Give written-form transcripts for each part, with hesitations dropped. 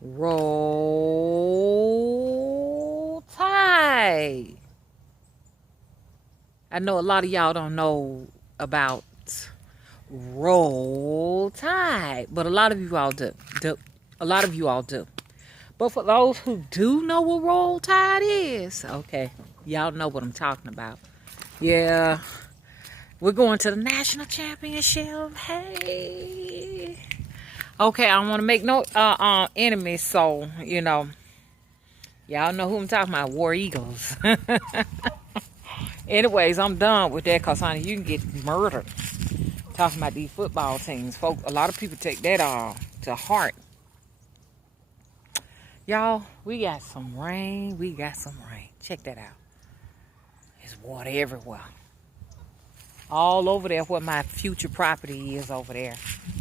Roll Tide. I know a lot of y'all don't know about Roll Tide, but a lot of you all do. A lot of you all do. But for those who do know what Roll Tide is, okay, y'all know what I'm talking about. Yeah, we're going to the national championship. Hey. Okay, I don't want to make no enemies, so, y'all know who I'm talking about, War Eagles. Anyways, I'm done with that because, honey, you can get murdered talking about these football teams. Folks, a lot of people take that to heart. Y'all, we got some rain. Check that out. There's water everywhere. All over there where my future property is over there.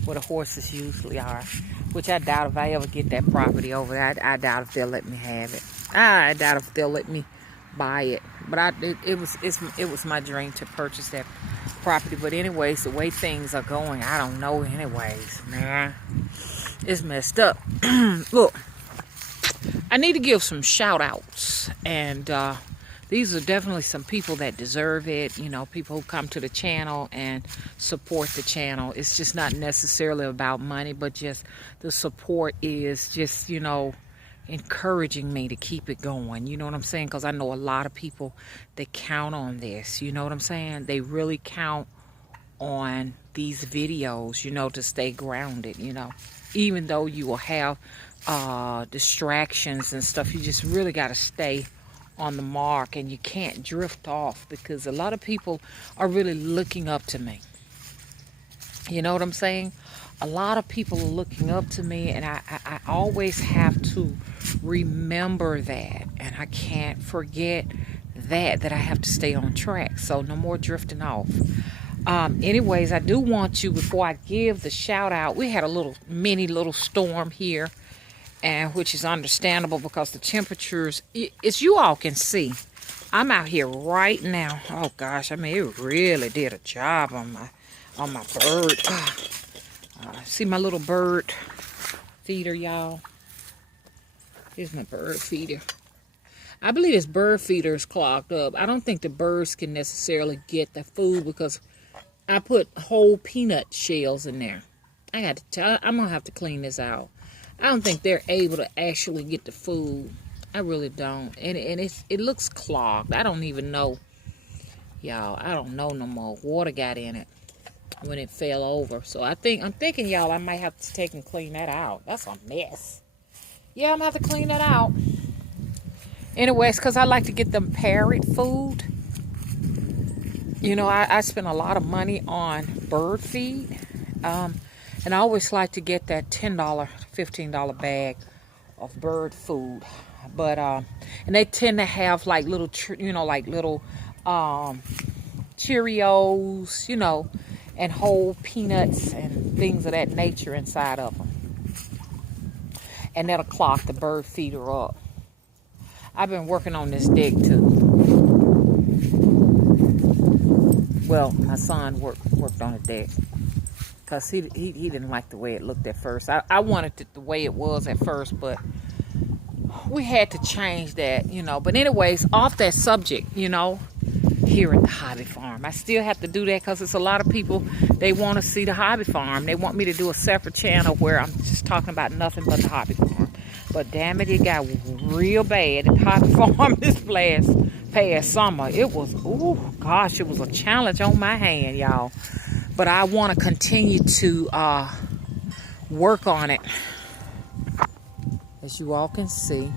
Where the horses usually are. Which I doubt if I ever get that property over there. I doubt if they'll let me have it. I doubt if they'll let me buy it. But it was my dream to purchase that property. But anyways, the way things are going, I don't know anyways. Man, it's messed up. Look, I need to give some shout outs. And these are definitely some people that deserve it. People who come to the channel and support the channel. It's just not necessarily about money, but just the support is just, encouraging me to keep it going. You know what I'm saying? Because I know a lot of people that count on this. You know what I'm saying? They really count on these videos, to stay grounded, Even though you will have distractions and stuff, you just really got to stay on the mark, and you can't drift off because a lot of people are really looking up to me. You know what I'm saying? A lot of people are looking up to me, and I always have to remember that, and I can't forget that I have to stay on track. So no more drifting off. Anyways, I do want you, before I give the shout out, we had a mini little storm here, and which is understandable because the temperatures, as you all can see, I'm out here right now. Oh gosh, I mean, it really did a job on my bird. See my little bird feeder, y'all. Here's my bird feeder. I believe this bird feeder is clogged up. I don't think the birds can necessarily get the food because I put whole peanut shells in there. I'm gonna have to clean this out. I don't think they're able to actually get the food. I really don't. And it looks clogged. I don't even know. Y'all, I don't know no more. Water got in it when it fell over. So I'm thinking, y'all, I might have to take and clean that out. That's a mess. Yeah, I'm gonna have to clean that out. Anyways, because I like to get them parrot food. I spend a lot of money on bird feed. And I always like to get that $10, $15 bag of bird food. But, and they tend to have like little, Cheerios, and whole peanuts and things of that nature inside of them. And that'll clock the bird feeder up. I've been working on this deck too. Well, my son worked on the deck. Because he didn't like the way it looked at first. I wanted it the way it was at first, but we had to change that, But anyways, off that subject, here at the hobby farm. I still have to do that because it's a lot of people, they want to see the hobby farm. They want me to do a separate channel where I'm just talking about nothing but the hobby farm. But damn it got real bad at the hobby farm this past summer. It was, it was a challenge on my hand, y'all. But I want to continue to work on it. As you all can see,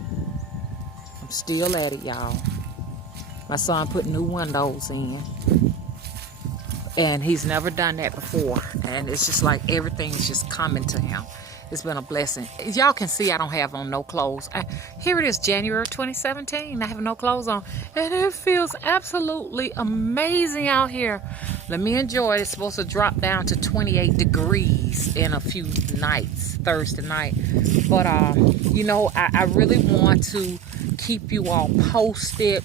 I'm still at it, y'all. My son put new windows in. And he's never done that before. And it's just like everything's just coming to him. It's been a blessing. As y'all can see, I don't have on no clothes. Here it is, January 2017. I have no clothes on. And it feels absolutely amazing out here. Let me enjoy it. It's supposed to drop down to 28 degrees in a few nights, Thursday night. But, I really want to keep you all posted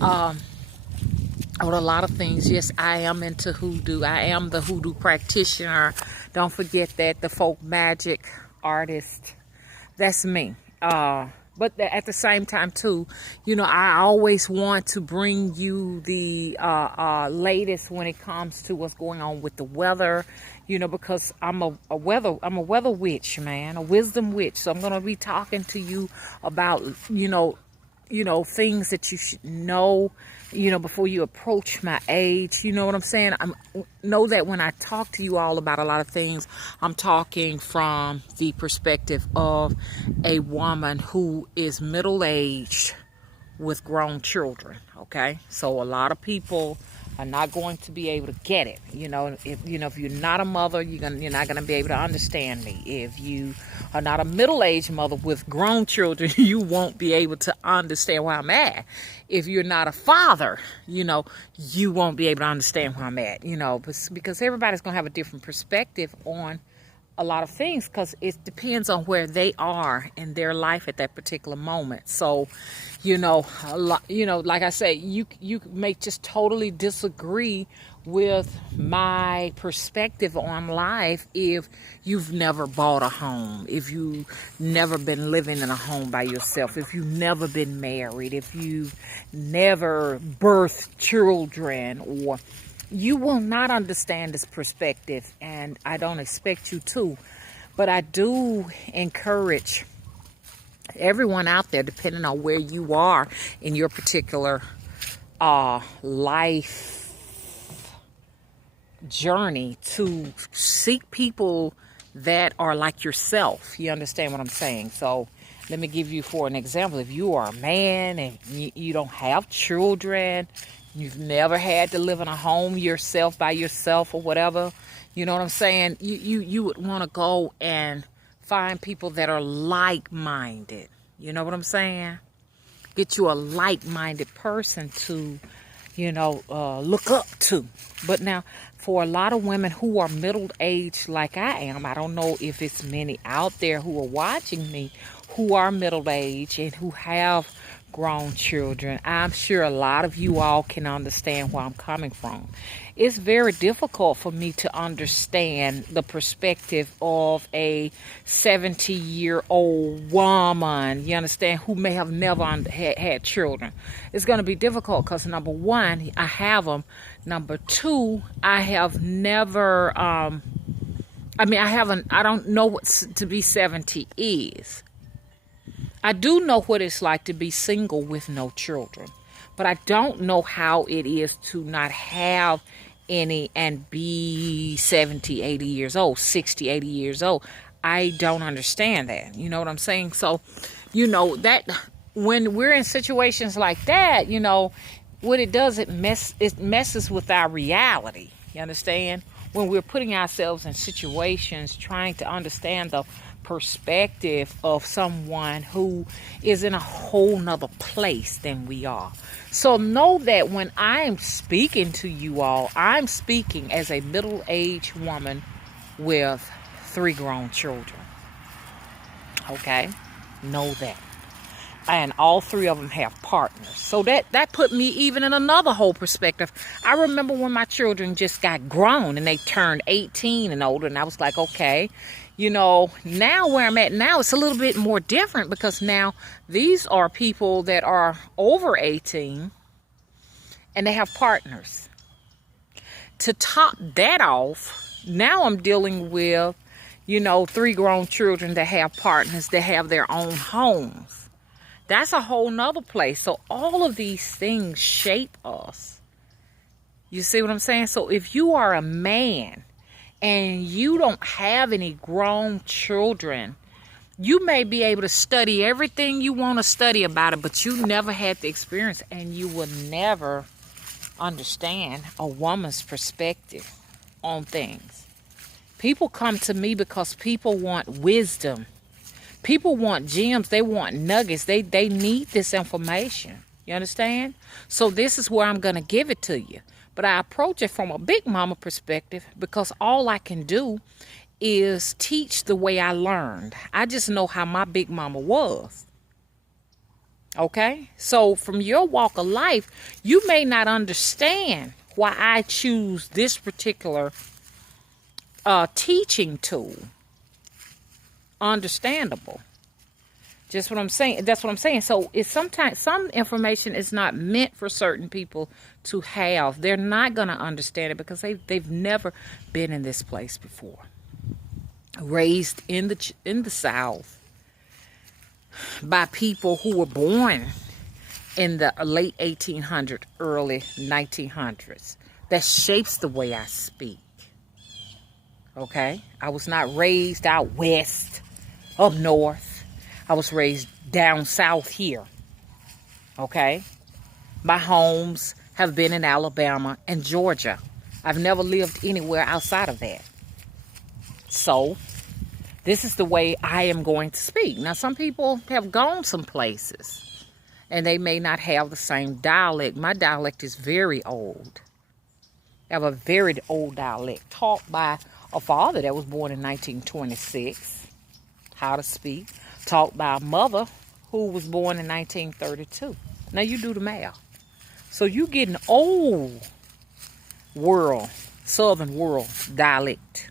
on a lot of things. Yes, I am into hoodoo. I am the hoodoo practitioner. Don't forget that, the folk magic artist. That's me. But at the same time, too, I always want to bring you the latest when it comes to what's going on with the weather, because I'm a weather witch, man, a wisdom witch. So I'm going to be talking to you about, things that you should know, before you approach my age. You know what I'm saying? Know that when I talk to you all about a lot of things, I'm talking from the perspective of a woman who is middle-aged with grown children. Okay, so a lot of people are not going to be able to get it. If you're not a mother, you're not gonna be able to understand me. If you are not a middle-aged mother with grown children, you won't be able to understand where I'm at. If you're not a father, you won't be able to understand where I'm at. Because everybody's gonna have a different perspective on a lot of things, because it depends on where they are in their life at that particular moment. So, like I said, you may just totally disagree with my perspective on life if you've never bought a home, if you've never been living in a home by yourself, if you've never been married, if you've never birthed children, or you will not understand this perspective, and I don't expect you to. But I do encourage everyone out there, depending on where you are in your particular life journey, to seek people that are like yourself. You understand what I'm saying? So let me give you, for an example, if you are a man and you don't have children, you've never had to live in a home yourself by yourself or whatever, you know what I'm saying? You would want to go and find people that are like-minded. You know what I'm saying? Get you a like-minded person to, look up to. But now, for a lot of women who are middle-aged like I am, I don't know if it's many out there who are watching me who are middle-aged and who have grown children. I'm sure a lot of you all can understand where I'm coming from. It's very difficult for me to understand the perspective of a 70-year-old woman, you understand, who may have never had children. It's going to be difficult because, number one, I have them. Number two, I have never, I don't know what to be 70 is. I do know what it's like to be single with no children, but I don't know how it is to not have any and be 70, 80 years old, 60, 80 years old. I don't understand that. You know what I'm saying? So, that when we're in situations like that, what it does, it messes with our reality. You understand? When we're putting ourselves in situations, trying to understand the perspective of someone who is in a whole nother place than we are. So know that when I'm speaking to you all, I'm speaking as a middle-aged woman with 3 grown children. Okay? Know that. And all 3 of them have partners. So that put me even in another whole perspective. I remember when my children just got grown and they turned 18 and older, and I was like, okay, now where I'm at now, it's a little bit more different, because now these are people that are over 18 and they have partners. To top that off, now I'm dealing with, 3 grown children that have partners, that have their own homes. That's a whole nother place. So all of these things shape us. You see what I'm saying? So if you are a man and you don't have any grown children, you may be able to study everything you want to study about it, but you never had the experience, and you will never understand a woman's perspective on things. People come to me because people want wisdom. People want gems. They want nuggets. They need this information. You understand? So this is where I'm going to give it to you. But I approach it from a big mama perspective, because all I can do is teach the way I learned. I just know how my big mama was. Okay? So from your walk of life, you may not understand why I choose this particular teaching tool. Understandable. Just what I'm saying. That's what I'm saying. So it's sometimes some information is not meant for certain people to have. They're not going to understand it because they've never been in this place before. Raised in the South by people who were born in the late 1800s, early 1900s. That shapes the way I speak. Okay? I was not raised out west, up north. I was raised down south here. Okay? My homes have been in Alabama and Georgia. I've never lived anywhere outside of that. So, this is the way I am going to speak. Now, some people have gone some places, and they may not have the same dialect. My dialect is very old. I have a very old dialect taught by a father that was born in 1926, how to speak. Taught by a mother who was born in 1932. Now you do the math. So you get an old world, southern world dialect.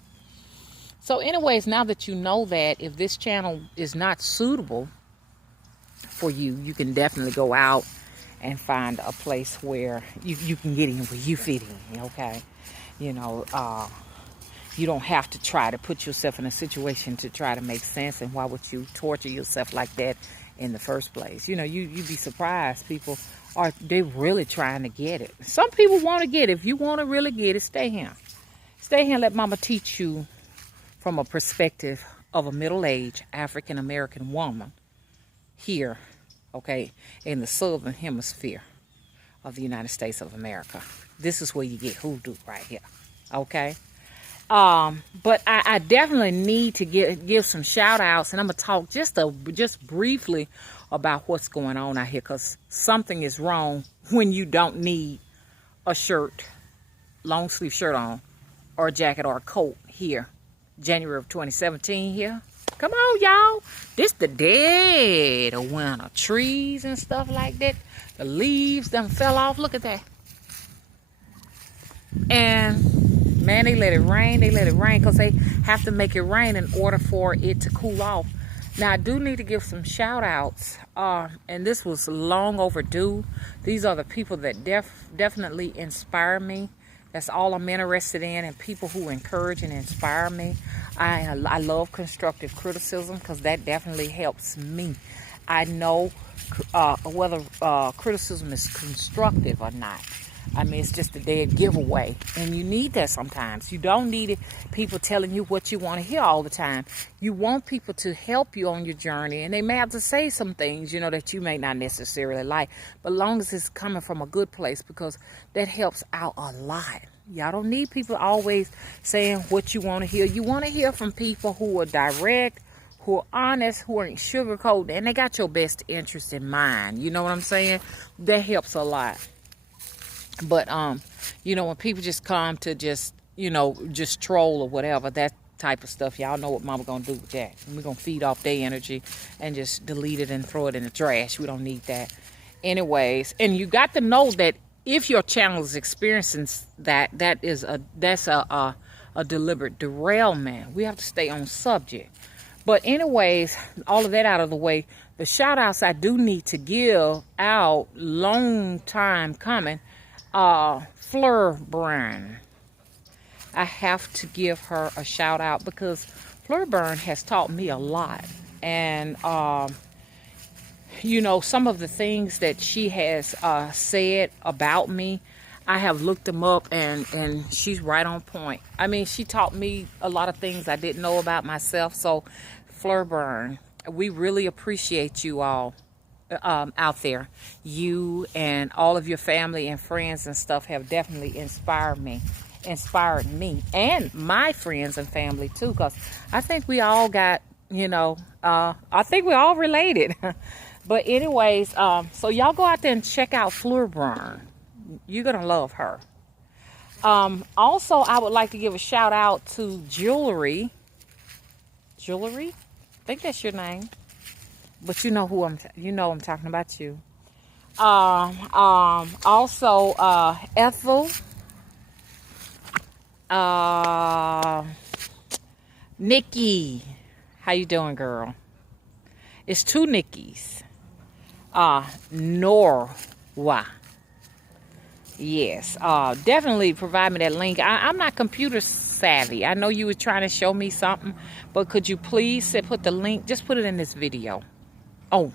So anyways, now that you know that, if this channel is not suitable for you, you can definitely go out and find a place where you can get in where you fit in, okay? You know, you don't have to try to put yourself in a situation to try to make sense. And why would you torture yourself like that in the first place? You know, you'd be surprised. People they're really trying to get it. Some people want to get it. If you want to really get it, stay here. Stay here and let mama teach you from a perspective of a middle-aged African-American woman here, okay, in the southern hemisphere of the United States of America. This is where you get hoodoo right here, okay? But I definitely need to give some shout outs, and I'm gonna talk just briefly about what's going on out here, because something is wrong when you don't need a shirt, long sleeve shirt on, or a jacket or a coat here, January of 2017 here. Come on, y'all. This the dead of winter. Trees and stuff like that. The leaves done fell off. Look at that. And man, they let it rain. They let it rain because they have to make it rain in order for it to cool off. Now, I do need to give some shout outs. And this was long overdue. These are the people that definitely inspire me. That's all I'm interested in, and people who encourage and inspire me. I love constructive criticism because that definitely helps me. I know whether criticism is constructive or not. I mean, it's just a dead giveaway, and you need that sometimes. You don't need it, people telling you what you want to hear all the time. You want people to help you on your journey, and they may have to say some things, you know, that you may not necessarily like, but as long as it's coming from a good place, because that helps out a lot. Y'all don't need people always saying what you want to hear. You want to hear from people who are direct, who are honest, who ain't sugarcoating, and they got your best interest in mind. You know what I'm saying? That helps a lot. But, you know, when people just come to just, you know, just troll or whatever, that type of stuff, y'all know what mama gonna do with that. We're gonna feed off their energy and just delete it and throw it in the trash. We don't need that. Anyways, and you got to know that if your channel is experiencing that's a deliberate derailment. We have to stay on subject. But anyways, all of that out of the way, the shout outs I do need to give out, long time coming. Fleur Burn. I have to give her a shout out because Fleur Burn has taught me a lot. And, you know, some of the things that she has said about me, I have looked them up, and she's right on point. I mean, she taught me a lot of things I didn't know about myself. So, Fleur Burn, we really appreciate you all. Out there, you and all of your family and friends and stuff have definitely inspired me and my friends and family too, because I think we all got, you know, I think we're all related. But anyways, so y'all go out there and check out Fleur Burn. You're gonna love her. Also, I would like to give a shout out to Jewelry, I think that's your name. But you know who I'm talking about you. Also, Ethel, Nikki, how you doing, girl? It's two Nikki's. Norwa. Yes. Definitely provide me that link. I'm not computer savvy. I know you were trying to show me something, but could you please put the link? Just put it in this video. Oh,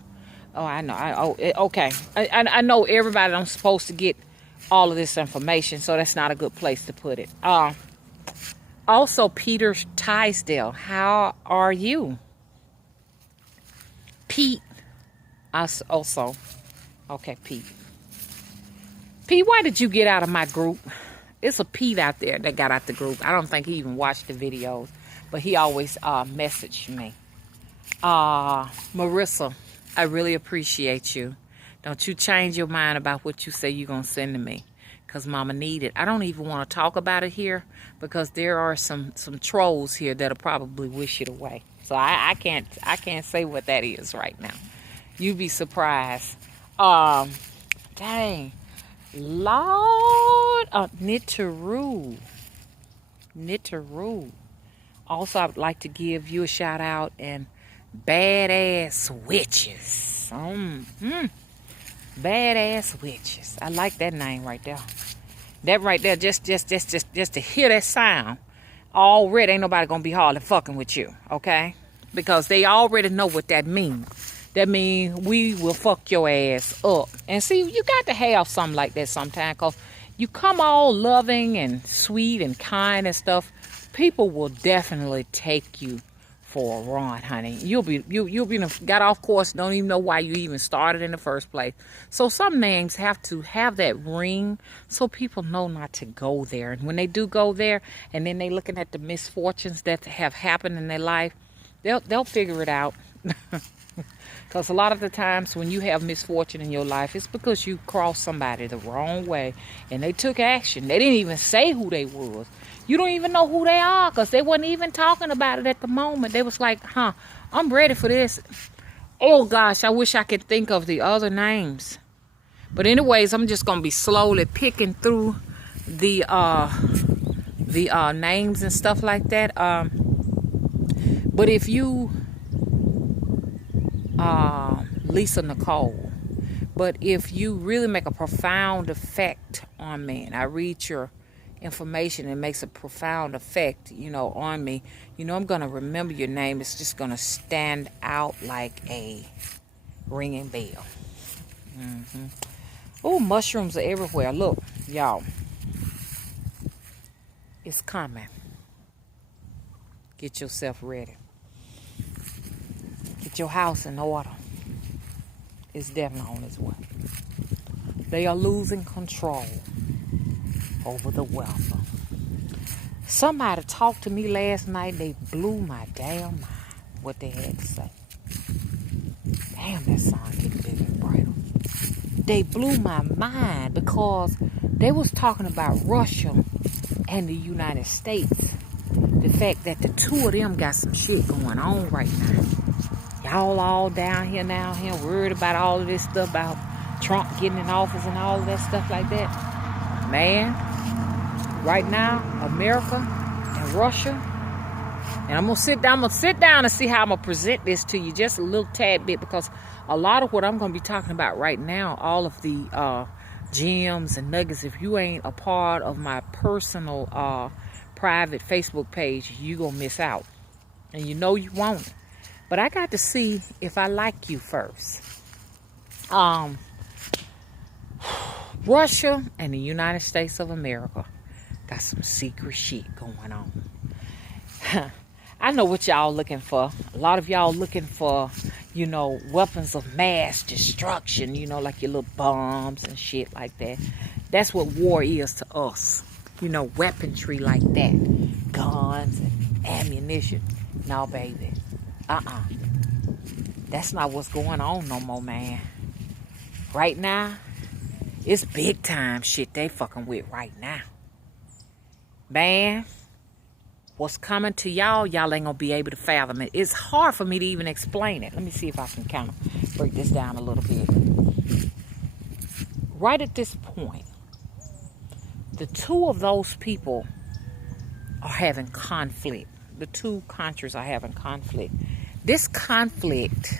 I know. Okay. I know everybody don't supposed to get all of this information, so that's not a good place to put it. Also, Peter Tisdale, how are you? Pete, also. Okay, Pete. Pete, why did you get out of my group? It's a Pete out there that got out the group. I don't think he even watched the videos, but he always messaged me. Marissa, I really appreciate you. Don't you change your mind about what you say you're going to send to me, because Mama need it. I don't even want to talk about it here because there are some trolls here that'll probably wish it away. So I can't say what that is right now. You'd be surprised. Dang. Lord, Knitteroo. Also, I would like to give you a shout out and Badass Witches. Badass Witches. I like that name right there. That right there, just to hear that sound, already ain't nobody gonna be hardly fucking with you, okay? Because they already know what that means. That means we will fuck your ass up. And see, you got to have something like that sometimes, because you come all loving and sweet and kind and stuff, people will definitely take you for a run, honey. You'll be got off course, don't even know why you even started in the first place. So some names have to have that ring so people know not to go there. And when they do go there, and then they looking at the misfortunes that have happened in their life, they'll figure it out. Because a lot of the times when you have misfortune in your life, it's because you crossed somebody the wrong way and they took action. They didn't even say who they was. You don't even know who they are because they wasn't even talking about it at the moment. They was like, I'm ready for this. Oh gosh, I wish I could think of the other names. But anyways, I'm just going to be slowly picking through the names and stuff like that. But if you... Lisa Nicole. But if you really make a profound effect on me, and I read your information and it makes a profound effect, on me, I'm going to remember your name. It's just going to stand out like a ringing bell. Oh, mushrooms are everywhere. Look, y'all. It's coming. Get yourself ready. Get your house in order. It's definitely on its way. They are losing control over the weather. Somebody talked to me last night. They blew my damn mind what they had to say. Damn, that song getting bigger and brighter. They blew my mind because they was talking about Russia and the United States. The fact that the two of them got some shit going on right now. Y'all all down here now, worried about all of this stuff about Trump getting in office and all of that stuff like that. Man, right now, America and Russia, and I'm gonna sit down and see how I'm gonna present this to you just a little tad bit, because a lot of what I'm gonna be talking about right now, all of the gems and nuggets, if you ain't a part of my personal private Facebook page, you gonna miss out, and you won't. But I got to see if I like you first. Russia and the United States of America got some secret shit going on. I know what y'all looking for. A lot of y'all looking for, weapons of mass destruction, like your little bombs and shit like that. That's what war is to us. Weaponry like that. Guns and ammunition. No, baby. That's not what's going on no more, man. Right now, it's big time shit they fucking with right now. Man, what's coming to y'all ain't gonna be able to fathom it. It's hard for me to even explain it. Let me see if I can kind of break this down a little bit. Right at this point, the two of those people are having conflict. The two countries are having conflict. This conflict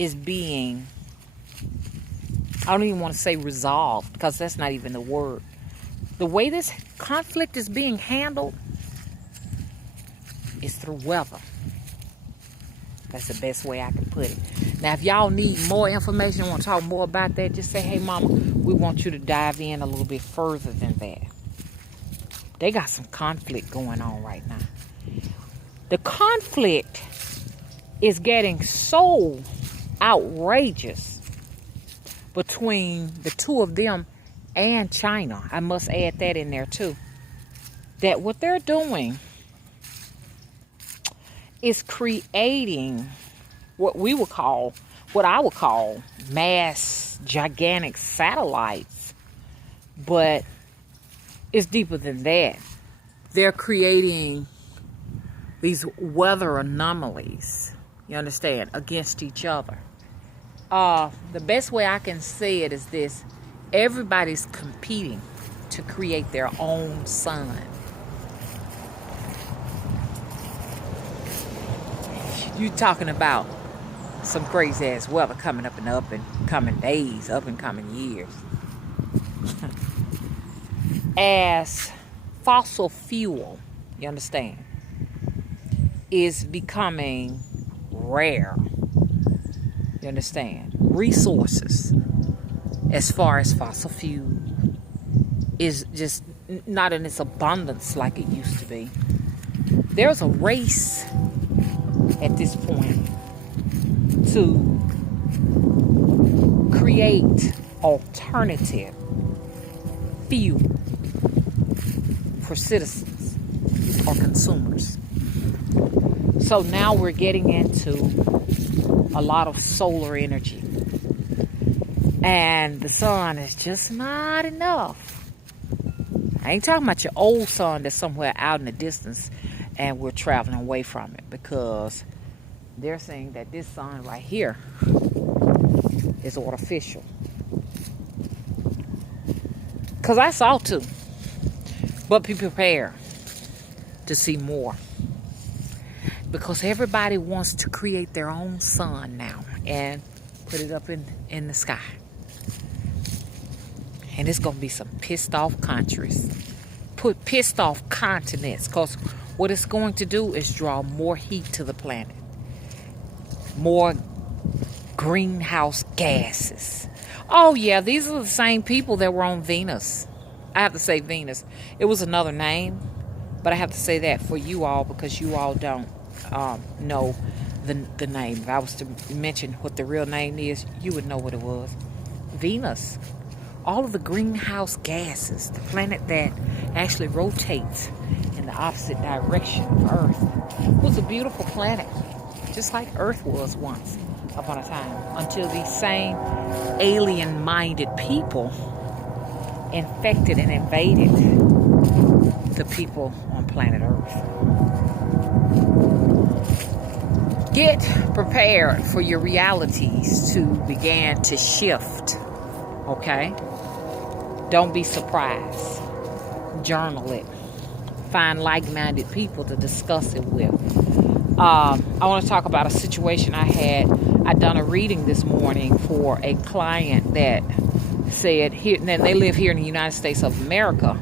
is being, I don't even want to say resolved, because that's not even the word. The way this conflict is being handled is through weather. That's the best way I can put it. Now, if y'all need more information, want to talk more about that, just say, hey, mama, we want you to dive in a little bit further than that. They got some conflict going on right now. The conflict is getting so outrageous between the two of them and China. I must add that in there too. That what they're doing is creating what I would call mass gigantic satellites. But it's deeper than that. They're creating these weather anomalies, you understand, against each other. The best way I can say it is this: everybody's competing to create their own sun. You talking about some crazy ass weather coming up in the up and coming days, up and coming years. As fossil fuel, you understand, is becoming rare. You understand? Resources, as far as fossil fuel, is just not in its abundance like it used to be. There's a race at this point to create alternative fuel for citizens or consumers. So now we're getting into a lot of solar energy. And the sun is just not enough. I ain't talking about your old sun that's somewhere out in the distance and we're traveling away from it, because they're saying that this sun right here is artificial. Because I saw too. But be prepared to see more. Because everybody wants to create their own sun now and put it up in the sky. And it's going to be some pissed off countries. Pissed off continents. Because what it's going to do is draw more heat to the planet. More greenhouse gases. Oh yeah, these are the same people that were on Venus. I have to say Venus. It was another name, but I have to say that for you all, because you all don't know the name. If I was to mention what the real name is, you would know what it was. Venus. All of the greenhouse gases, the planet that actually rotates in the opposite direction of Earth. It was a beautiful planet, just like Earth was once upon a time, until these same alien-minded people infected and invaded the people on planet Earth. Get prepared for your realities to begin to shift, okay? Don't be surprised. Journal it. Find like-minded people to discuss it with. I want to talk about a situation I had. I done a reading this morning for a client that said, here, and they live here in the United States of America,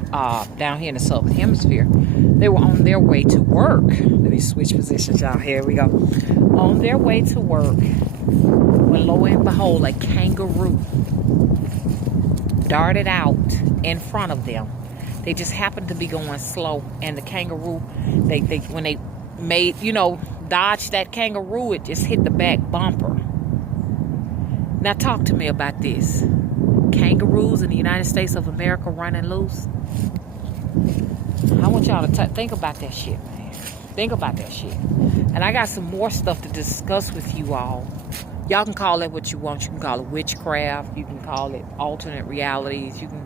down here in the Southern Hemisphere. They were on their way to work. Let me switch positions, y'all. Here we go. On their way to work, when lo and behold, a kangaroo darted out in front of them. They just happened to be going slow, and the kangaroo, they when they made, dodged that kangaroo, it just hit the back bumper. Now talk to me about this. Kangaroos in the United States of America running loose. I want y'all to think about that shit, man. Think about that shit. And I got some more stuff to discuss with you all. Y'all can call it what you want. You can call it witchcraft. You can call it alternate realities. You can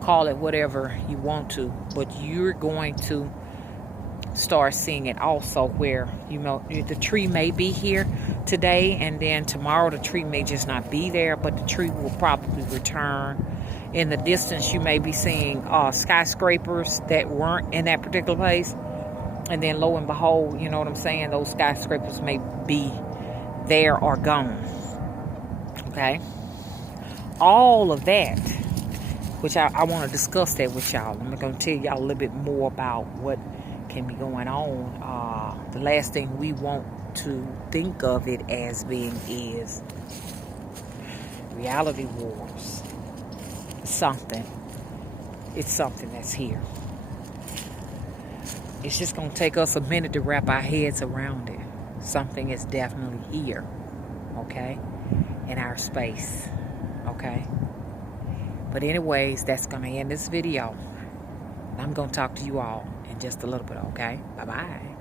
call it whatever you want to. But you're going to start seeing it also, where the tree may be here today, and then tomorrow the tree may just not be there, but the tree will probably return. In the distance you may be seeing skyscrapers that weren't in that particular place, and then lo and behold, you know what I'm saying, those skyscrapers may be there or gone. Okay? All of that, which I want to discuss that with y'all. I'm going to tell y'all a little bit more about what can be going on. The last thing we want to think of it as being is reality wars. Something. It's something that's here. It's just going to take us a minute to wrap our heads around it. Something is definitely here, okay, in our space, okay? But anyways, that's going to end this video. I'm going to talk to you all in just a little bit, okay? Bye-bye.